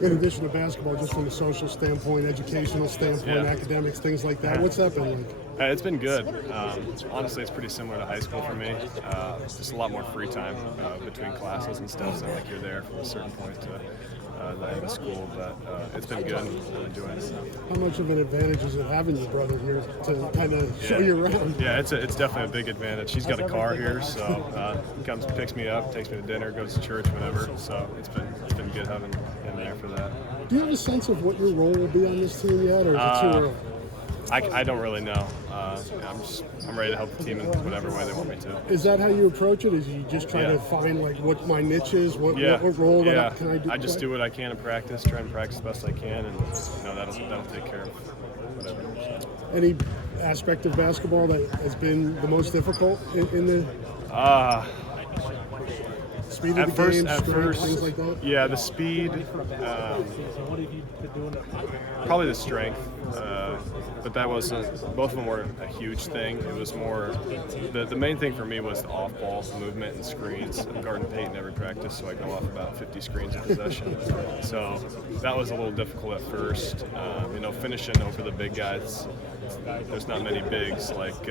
In addition to basketball, just from a social standpoint, educational standpoint, academics, things like that, what's that been like? It's been good. Honestly, it's pretty similar to high school for me. Just a lot more free time between classes and stuff, so like you're there from a certain point to the end of school, but it's been good. I'm enjoying it. How much of an advantage is it having your brother here to kind of show you around? Yeah, it's definitely a big advantage. He's got a car here, so he comes, picks me up, takes me to dinner, goes to church, whatever. So it's been good having him there for that. Do you have a sense of what your role will be on this team yet, or is it too early? I don't really know. I'm ready to help the team in whatever way they want me to. Is that how you approach it? Is you just try to find like what my niche is, what role that can I do? I just do what I can in practice, try and practice the best I can, and that'll take care of whatever. So. Any aspect of basketball that has been the most difficult in the speed of the game, strength, things like that? Yeah, the speed, probably the strength. But that wasn't, both of them were a huge thing. It was more, the main thing for me was the off-ball movement and screens. I'm guarding Peyton every practice, so I go off about 50 screens in possession. So that was a little difficult at first. Finishing over the big guys, there's not many bigs like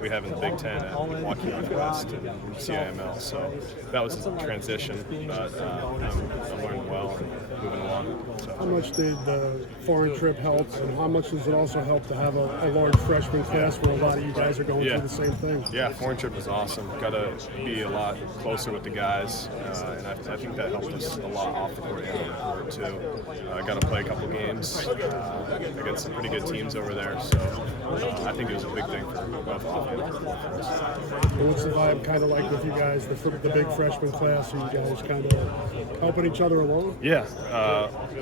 we have in the Big Ten at Milwaukee Northwest and CIML. So that was a transition, but I'm learning well and moving along. So. How much did the foreign trip help, and how much does it also help to have a large freshman class where a lot of you guys are going through the same thing? Yeah, foreign trip was awesome. Got to be a lot closer with the guys, and I think that helped us a lot off the court and on the court too. I got to play a couple games against some pretty good teams over there, so I think it was a big thing for both off and on the court for us. What's the vibe kind of like with you guys, the big freshman class? Are you guys kind of helping each other along? Yeah.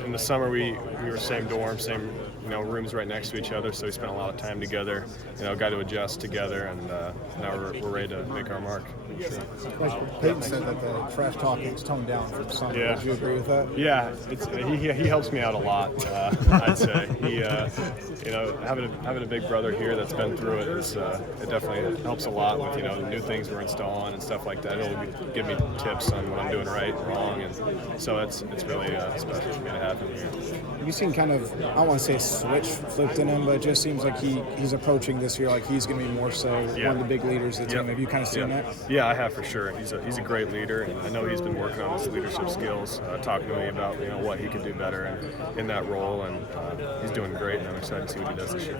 In the summer, we were same dorm, same rooms right next to each other, so we spent a lot of time together. Got to adjust together, and now we're ready to make our mark. Sure. Peyton said that the trash talking's toned down from summer. Yeah. Would you agree with that? Yeah, he helps me out a lot. I'd say he having a big brother here that's been through it it definitely helps a lot with the new things we're installing and stuff like that. He'll give me tips on what I'm doing right and wrong, and so it's really special for me to have him here. You've seen kind of, I don't want to say a switch flipped in him, but it just seems like he's approaching this year like he's going to be more so one of the big leaders of the team. Have you kind of seen that? Yeah, I have for sure. He's a great leader, and I know he's been working on his leadership skills, talking to me about what he could do better in that role, and he's doing great, and I'm excited to see what he does this year.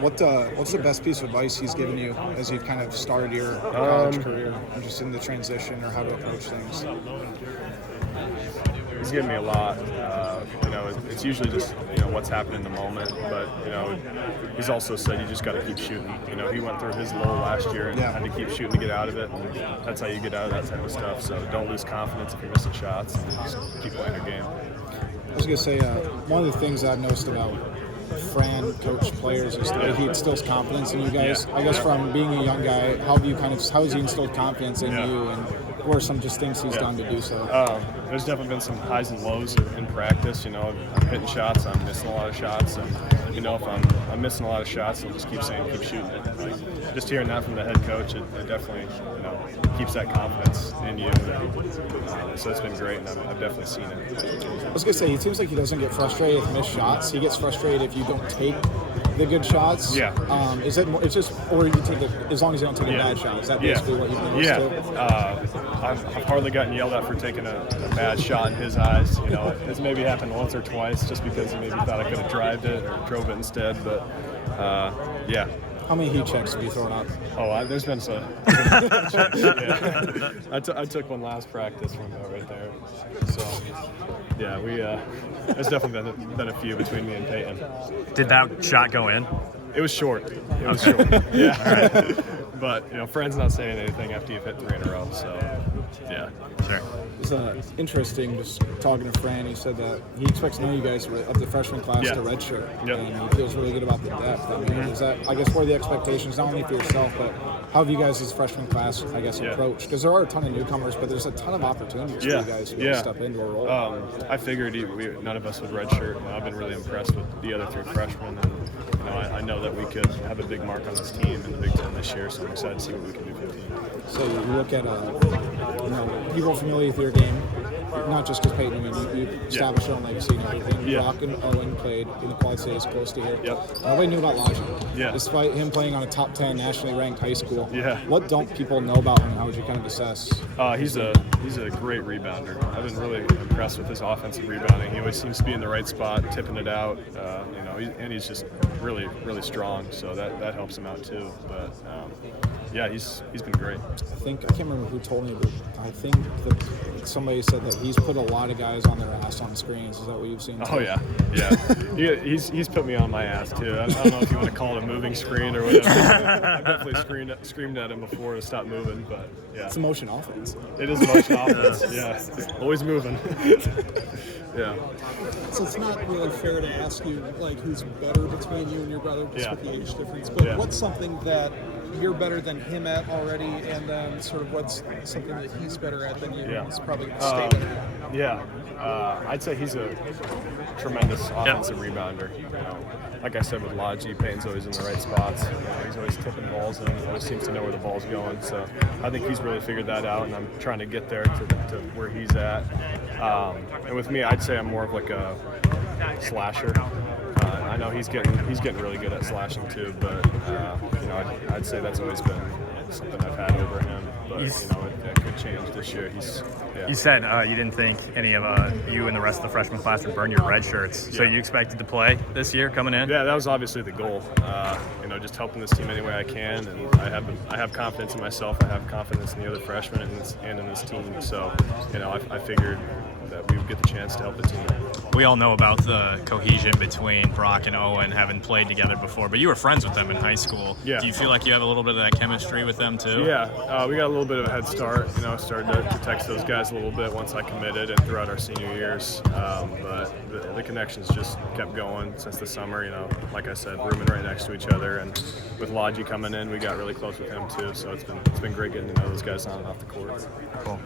What's the best piece of advice he's given you as you've kind of started your college career, just in the transition or how to approach things? He's given me a lot. It's usually just what's happened in the moment, but he's also said you just got to keep shooting. He went through his low last year and had to keep shooting to get out of it, and that's how you get out of that type of stuff. So don't lose confidence if you're missing shots, and just keep playing your game. I was gonna say one of the things I've noticed about Fran coach players is that he instills confidence in you guys. I guess from being a young guy, how has he instilled confidence in you, and what are some just things he's done to do so? There's definitely been some highs and lows in practice. I'm hitting shots, I'm missing a lot of shots, and if I'm missing a lot of shots, I'll just keep saying keep shooting it. Like, just hearing that from the head coach, it definitely keeps that confidence in you. So it's been great, and I've definitely seen it. I was gonna say, it seems like he doesn't get frustrated with missed shots. He gets frustrated if you don't take the good shots. Yeah. Is it more? It's just, or you take as long as you don't take a bad shot. Is that basically what you've noticed? I've hardly gotten yelled at for taking a bad shot in his eyes. It's maybe happened once or twice, just because he maybe thought I could have drived it or drove it instead. But yeah. How many heat checks have you thrown up? There's been some. I took one last practice from right there. So, yeah, there's definitely been a few between me and Peyton. Did that shot go in? It was short. It was short. Yeah. All right. But, Fran's not saying anything after you've hit 3 in a row. So, yeah. Sure. It's interesting just talking to Fran. He said that he expects to know you guys of the freshman class to redshirt. Yep. And he feels really good about the depth. I mean, is that, I guess, what are the expectations, not only for yourself, but how have you guys as freshman class, I guess, approached? Because there are a ton of newcomers, but there's a ton of opportunities for you guys to step into a role. I figured none of us would redshirt. I've been really impressed with the other 3 freshmen. And, I know that we could have a big mark on this team in the Big Ten this year, so I'm excited to see what we can do for the team. So you look at, people familiar with your game, not just because Peyton, I mean, you established your own legacy and everything. Yeah. Brock and Owen played in the Quad Cities close to here. Yep. Nobody knew about Logic. Yeah. Despite him playing on a top 10 nationally ranked high school. Yeah. What don't people know about him? How would you kind of assess? He's a great rebounder. I've been really impressed with his offensive rebounding. He always seems to be in the right spot, tipping it out. And he's just really, really strong. So that helps him out too. But yeah, he's been great. I can't remember who told me, but I think that somebody said that he's put a lot of guys on their ass on screens. Is that what you've seen? Oh yeah. He's put me on my ass too. I don't know if you want to call it a moving screen or whatever. I've definitely screamed at him before to stop moving, but yeah. It's a motion offense. It is motion offense. Yeah, always moving. Yeah. So it's not really fair to ask you like who's better between you and your brother just with the age difference. But what's something that you're better than him at already, and then sort of what's something that he's better at than you? Yeah. He's probably going to stay better. Yeah, I'd say he's a tremendous offensive rebounder. Like I said with Logi, Payton's always in the right spots. He's always tipping balls and always seems to know where the ball's going. So I think he's really figured that out, and I'm trying to get there to where he's at. And with me, I'd say I'm more of like a slasher. I know he's getting really good at slashing too, but I'd say that's always been something I've had over him. But it could change this year. You said you didn't think any of you and the rest of the freshman class would burn your red shirts. So you expected to play this year coming in? Yeah, that was obviously the goal. Just helping this team any way I can, and I have confidence in myself. I have confidence in the other freshmen and in this team. So, I figured that we would get the chance to help the team. We all know about the cohesion between Brock and Owen, having played together before, but you were friends with them in high school. Yeah. Do you feel like you have a little bit of that chemistry with them too? Yeah, we got a little bit of a head start. I started to text those guys a little bit once I committed and throughout our senior years. But the connections just kept going since the summer. Like I said, rooming right next to each other, and with Logi coming in, we got really close with him too. So it's been great getting to know those guys on and off the court. Cool.